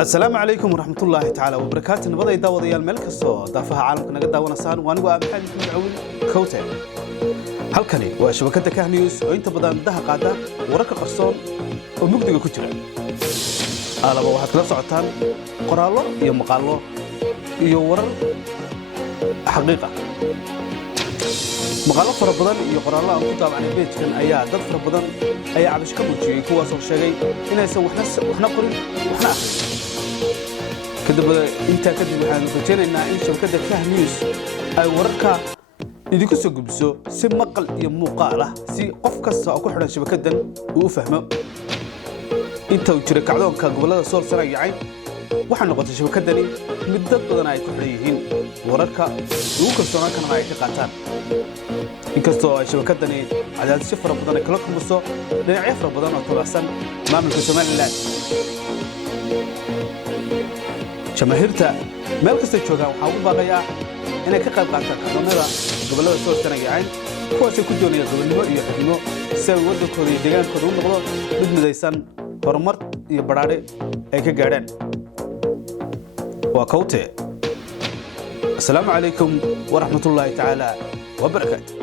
السلام عليكم ورحمة الله تعالى وبركاته. نبض يداود يا الملك الصو ضافها عالمك نقدر ونصان وأنا وأبحث من عون كوتين. halkani waa shabakada Kah News oo inta badan daha qaada wararka qarsoon oo mugdiga ku jira. Alaba waxaad kala socotaan qoraallo iyo maqaallo iyo warar xaqiiqa. Maqaallo fara badan iyo qoraallo aan ku taabanay page-kan ayaa dad fara badan ayaa cabish ka muujiyay kuwaas oo sheegay inaysan waxna qorin waxna akhrin. kadib inta waxaan rajaynaynaa in shabakada Kah News ay wararka idinku soo gudbiso si maqal iyo muuqaal ah si qof kasta oo ku xidhan shabakadan uu u fahmo inta uu jira kacdoonka gobolada Sool Sanaag iyo Cayn waxa noqotay shabakadani mid dad badan ay ku xidhan yihiin wararka ugu kalsoonaan kana ay ka qaataan inkastoo ay shabakadani cadaadis fara badan ay kala kulmayso dhinacyo fara badan oo tabasan maamulka Somaliland jamaahirta meel kasta joogaan waxa ugu baaqaya inay ka qayb qaataan kacdoonada gobolada Sool Sanaag iyo Cayn kuwaas ku doonaya gobolnimo iyo xidhmo si ay wadankooda iyo deegaankooda u noqdo mid midaysan horumar iyo baraare ay ka gaadhaan waa Kawte. Assalaamu calaykum wa rahmatullahi ta'ala wa barakaatuh.